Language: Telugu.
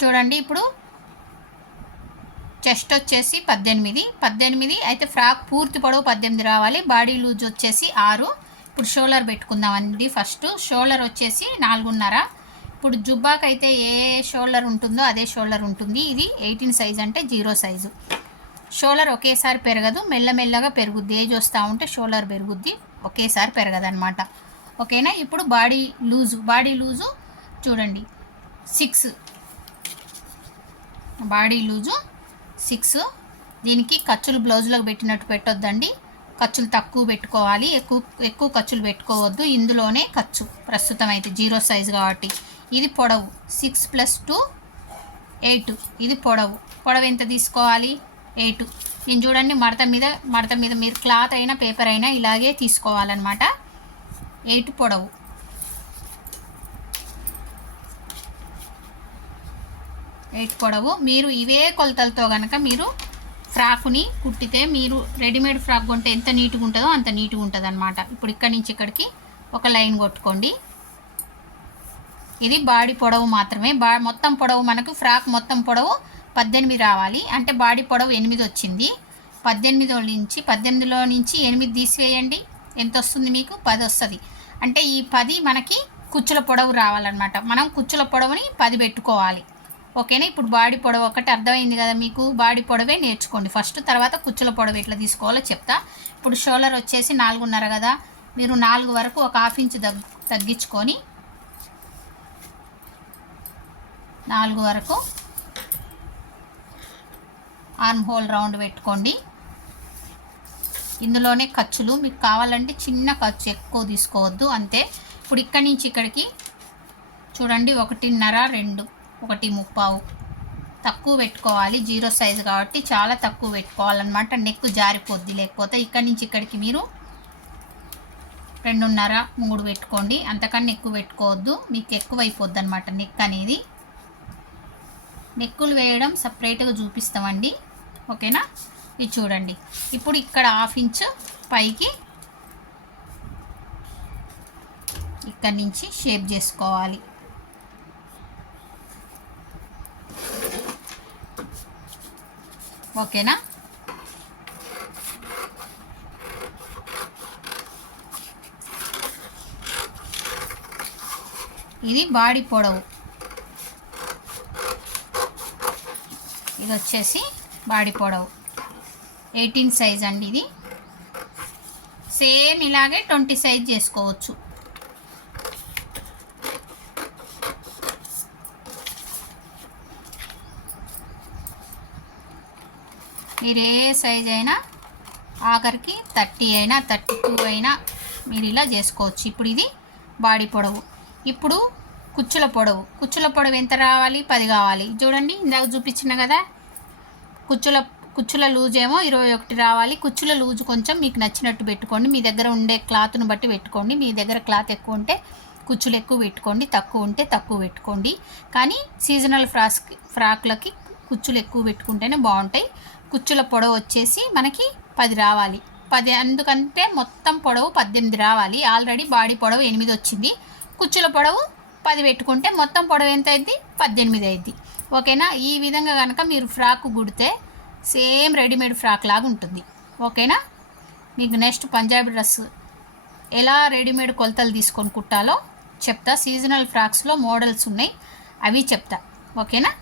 చూడండి ఇప్పుడు చెస్ట్ వచ్చేసి 18 అయితే ఫ్రాక్ పూర్తి పొడవు 18 రావాలి. బాడీ లూజ్ వచ్చేసి 6. ఇప్పుడు షోల్డర్ పెట్టుకుందామండి. ఫస్ట్ షోల్డర్ వచ్చేసి 4.5. ఇప్పుడు జుబ్బాకి అయితే ఏ షోల్డర్ ఉంటుందో అదే షోల్డర్ ఉంటుంది. ఇది 18 సైజ్ అంటే 0 సైజు. షోల్డర్ ఒకేసారి పెరగదు, మెల్లమెల్లగా పెరుగుద్ది. ఏజ్ వస్తూ ఉంటే షోల్డర్ పెరుగుద్ది, ఒకేసారి పెరగదనమాట. ఓకేనా. ఇప్పుడు బాడీ లూజు చూడండి 6. Body loose 6. దీనికి ఖర్చులు బ్లౌజులకు పెట్టినట్టు పెట్టొద్దండి, ఖర్చులు తక్కువ పెట్టుకోవాలి, ఎక్కువ ఖర్చులు పెట్టుకోవద్దు. ఇందులోనే ఖర్చు ప్రస్తుతం అయితే 0 సైజు కాబట్టి. ఇది పొడవు 6 + 2 8. ఇది పొడవు ఎంత తీసుకోవాలి? 8. నేను చూడండి మడత మీద మీరు క్లాత్ అయినా పేపర్ అయినా ఇలాగే తీసుకోవాలన్నమాట. 8 పొడవు. మీరు ఇవే కొలతలతో కనుక మీరు ఫ్రాక్ని కుట్టితే, మీరు రెడీమేడ్ ఫ్రాక్ కొంటే ఎంత నీట్గా ఉంటుందో అంత నీట్గా ఉంటుంది అనమాట. ఇప్పుడు ఇక్కడి నుంచి ఇక్కడికి ఒక లైన్ కొట్టుకోండి. ఇది బాడీ పొడవు మాత్రమే. మొత్తం పొడవు మనకు ఫ్రాక్ మొత్తం పొడవు 18 రావాలి. అంటే బాడీ పొడవు 8 వచ్చింది. 18లో నుంచి 8 తీసివేయండి. ఎంత వస్తుంది మీకు? 10 వస్తుంది. అంటే ఈ 10 మనకి కుచ్చుల పొడవు రావాలన్నమాట. మనం కుచ్చుల పొడవుని 10 పెట్టుకోవాలి. ఓకేనా. ఇప్పుడు బాడీ పొడవు ఒకటి అర్థమైంది కదా మీకు. బాడీ పొడవే నేర్చుకోండి ఫస్ట్, తర్వాత కుచ్చుల పొడవు ఎట్లా తీసుకోవాలో చెప్తా. ఇప్పుడు షోల్డర్ వచ్చేసి 4.5 కదా, మీరు 4 వరకు ఒక 1/2 ఇంచ్ తగ్గించుకొని 4 వరకు ఆర్మ్ హోల్ రౌండ్ పెట్టుకోండి. ఇందులోనే ఖర్చులు మీకు కావాలంటే చిన్న ఖర్చు, ఎక్కువ తీసుకోవద్దు అంతే. ఇప్పుడు ఇక్కడి నుంచి ఇక్కడికి చూడండి 1.5, 2, 1.35 తక్కువ పెట్టుకోవాలి. 0 సైజు కాబట్టి చాలా తక్కువ పెట్టుకోవాలన్నమాట. నెక్ జారిపోద్ది లేకపోతే. ఇక్కడి నుంచి ఇక్కడికి మీరు 2.5, 3 పెట్టుకోండి. అంతకన్నా ఎక్కువ పెట్టుకోవద్దు, మీకు ఎక్కువ అయిపోద్ది అనమాట నెక్ అనేది. నెక్కులు వేయడం సపరేట్గా చూపిస్తామండి. ఓకేనా. ఇది చూడండి. ఇప్పుడు ఇక్కడ 1/2 ఇంచ్ పైకి ఇక్కడి నుంచి షేప్ చేసుకోవాలి. ఓకేనా. ఇది బాడీ పొడవు. ఇది వచ్చేసి బాడీ పొడవు 18 సైజ్ అండి. ఇది సేమ్ ఇలాగే 20 సైజ్ చేసుకోవచ్చు. మీరు ఏ సైజ్ అయినా, ఆఖరికి 30 అయినా 32 అయినా మీరు ఇలా చేసుకోవచ్చు. ఇప్పుడు ఇది బాడీ పొడవు. ఇప్పుడు కుచ్చుల పొడవు ఎంత రావాలి? 10 కావాలి. చూడండి ఇందాక చూపించిన కదా, కుచ్చుల లూజ్ ఏమో 21 రావాలి. కుచ్చుల లూజ్ కొంచెం మీకు నచ్చినట్టు పెట్టుకోండి. మీ దగ్గర ఉండే క్లాత్ను బట్టి పెట్టుకోండి. మీ దగ్గర క్లాత్ ఎక్కువ ఉంటే కుచ్చులు ఎక్కువ పెట్టుకోండి, తక్కువ ఉంటే తక్కువ పెట్టుకోండి. కానీ సీజనల్ ఫ్రాక్లకి కుచ్చులు ఎక్కువ పెట్టుకుంటేనే బాగుంటాయి. కుచ్చుల పొడవు వచ్చేసి మనకి 10 రావాలి. 10 ఎందుకంటే మొత్తం పొడవు 18 రావాలి. ఆల్రెడీ బాడీ పొడవు 8 వచ్చింది. కుచ్చుల పొడవు 10 పెట్టుకుంటే మొత్తం పొడవు ఎంత అయింది? 18 అయింది. ఓకేనా. ఈ విధంగా కనుక మీరు ఫ్రాక్ కుడితే సేమ్ రెడీమేడ్ ఫ్రాక్ లాగా ఉంటుంది. ఓకేనా. మీకు నెక్స్ట్ పంజాబీ డ్రెస్ ఎలా రెడీమేడ్ కొలతలు తీసుకొని కుట్టాలో చెప్తా. సీజనల్ ఫ్రాక్స్లో మోడల్స్ ఉన్నాయి, అవి చెప్తా. ఓకేనా.